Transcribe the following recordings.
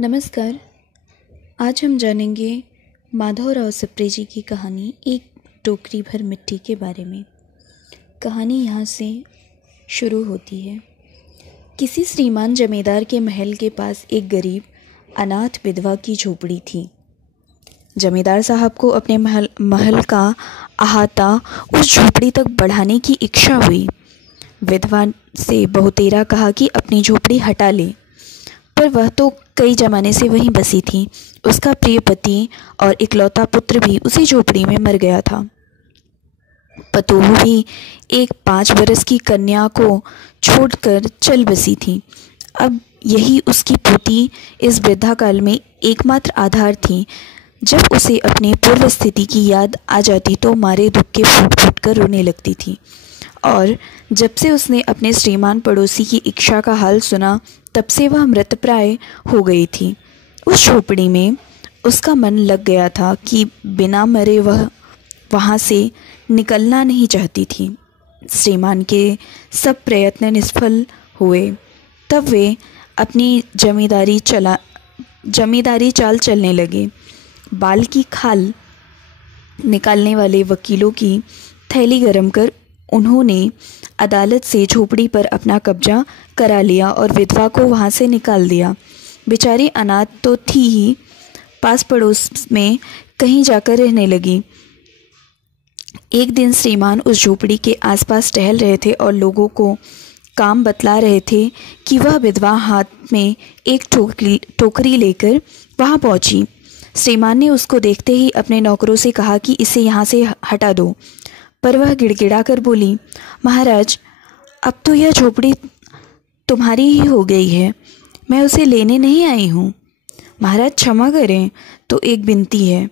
नमस्कार। आज हम जानेंगे माधवराव सप्रे जी की कहानी एक टोकरी भर मिट्टी के बारे में। कहानी यहाँ से शुरू होती है। किसी श्रीमान जमींदार के महल के पास एक गरीब अनाथ विधवा की झोपड़ी थी। जमींदार साहब को अपने महल का अहाता उस झोपड़ी तक बढ़ाने की इच्छा हुई। विधवा से बहुतेरा कहा कि अपनी झोपड़ी हटा ले, पर वह तो कई जमाने से वहीं बसी थी। उसका प्रिय पति और इकलौता पुत्र भी उसी झोपड़ी में मर गया था। पतोहू भी एक 5 बरस की कन्या को छोड़कर चल बसी थी। अब यही उसकी पोती इस वृद्धा काल में एकमात्र आधार थी। जब उसे अपनी पूर्व स्थिति की याद आ जाती तो मारे दुख के फूट फूट कर रोने लगती थी। और जब से उसने अपने श्रीमान पड़ोसी की इच्छा का हाल सुना, तब से वह मृतप्राय हो गई थी। उस झोपड़ी में उसका मन लग गया था कि बिना मरे वह वहाँ से निकलना नहीं चाहती थी। श्रीमान के सब प्रयत्न निष्फल हुए। तब वे अपनी जमींदारी चाल चलने लगे। बाल की खाल निकालने वाले वकीलों की थैली गरम कर उन्होंने अदालत से झोपड़ी पर अपना कब्जा करा लिया और विधवा को वहाँ से निकाल दिया। बेचारी अनाथ तो थी ही, पास पड़ोस में कहीं जाकर रहने लगी। एक दिन श्रीमान उस झोपड़ी के आसपास टहल रहे थे और लोगों को काम बतला रहे थे कि वह विधवा हाथ में एक टोकरी लेकर वहाँ पहुँची। श्रीमान ने उसको देखते ही अपने नौकरों से कहा कि इसे यहाँ से हटा दो, पर वह गिड़गिड़ा कर बोली, महाराज, अब तो यह झोपड़ी तुम्हारी ही हो गई है, मैं उसे लेने नहीं आई हूँ। महाराज क्षमा करें, तो एक विनती है।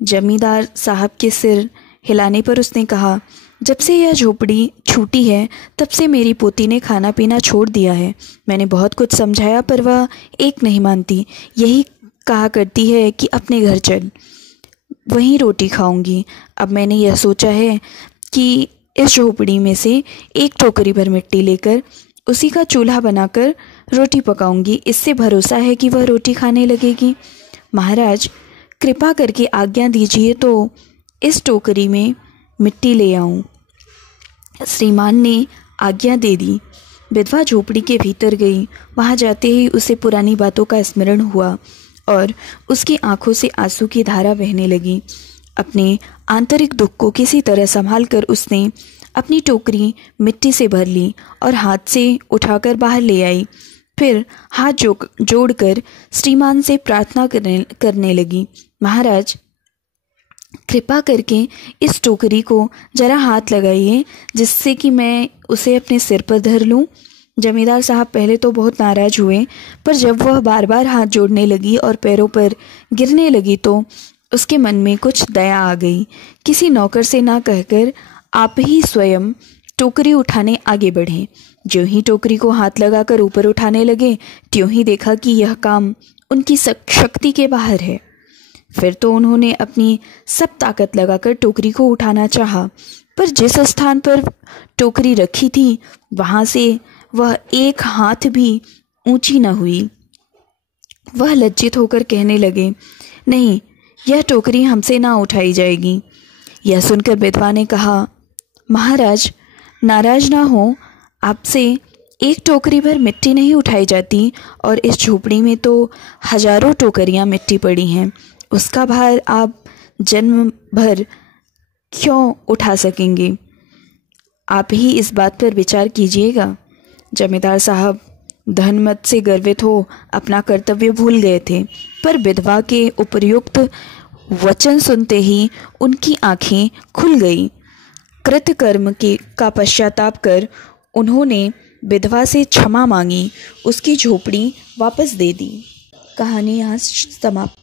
जमींदार साहब के सिर हिलाने पर उसने कहा, जब से यह झोपड़ी छूटी है तब से मेरी पोती ने खाना पीना छोड़ दिया है। मैंने बहुत कुछ समझाया पर वह एक नहीं मानती। यही कहा करती है कि अपने घर चल, वहीं रोटी खाऊंगी। अब मैंने यह सोचा है कि इस झोपड़ी में से एक टोकरी भर मिट्टी लेकर उसी का चूल्हा बनाकर रोटी पकाऊंगी। इससे भरोसा है कि वह रोटी खाने लगेगी। महाराज, कृपा करके आज्ञा दीजिए तो इस टोकरी में मिट्टी ले आऊं। श्रीमान ने आज्ञा दे दी। विधवा झोपड़ी के भीतर गई। वहां जाते ही उसे पुरानी बातों का स्मरण हुआ और उसकी आंखों से आंसू की धारा बहने लगी। अपने आंतरिक दुख को किसी तरह संभाल कर उसने अपनी टोकरी मिट्टी से भर ली और हाथ से उठाकर बाहर ले आई। फिर हाथ जोड़कर श्रीमान से प्रार्थना करने लगी, महाराज, कृपा करके इस टोकरी को जरा हाथ लगाइए, जिससे कि मैं उसे अपने सिर पर धर लूं। जमींदार साहब पहले तो बहुत नाराज हुए, पर जब वह बार बार हाथ जोड़ने लगी और पैरों पर गिरने लगी तो उसके मन में कुछ दया आ गई। किसी नौकर से ना कहकर आप ही स्वयं टोकरी उठाने आगे बढ़े। ज्यों ही टोकरी को हाथ लगाकर ऊपर उठाने लगे, त्यों ही देखा कि यह काम उनकी शक्ति के बाहर है। फिर तो उन्होंने अपनी सब ताकत लगाकर टोकरी को उठाना चाहा, पर जिस स्थान पर टोकरी रखी थी वहाँ से वह एक हाथ भी ऊंची न हुई। वह लज्जित होकर कहने लगे, नहीं, यह टोकरी हमसे ना उठाई जाएगी। यह सुनकर विधवा ने कहा, महाराज, नाराज ना हो, आपसे एक टोकरी भर मिट्टी नहीं उठाई जाती और इस झोपड़ी में तो हजारों टोकरियां मिट्टी पड़ी हैं। उसका भार आप जन्म भर क्यों उठा सकेंगे? आप ही इस बात पर विचार कीजिएगा। जमींदार साहब धनमत से गर्वित हो अपना कर्तव्य भूल गए थे, पर विधवा के उपर्युक्त वचन सुनते ही उनकी आंखें खुल गई। कृतकर्म का पश्चाताप कर उन्होंने विधवा से क्षमा मांगी, उसकी झोपड़ी वापस दे दी। कहानी यहाँ समाप्त।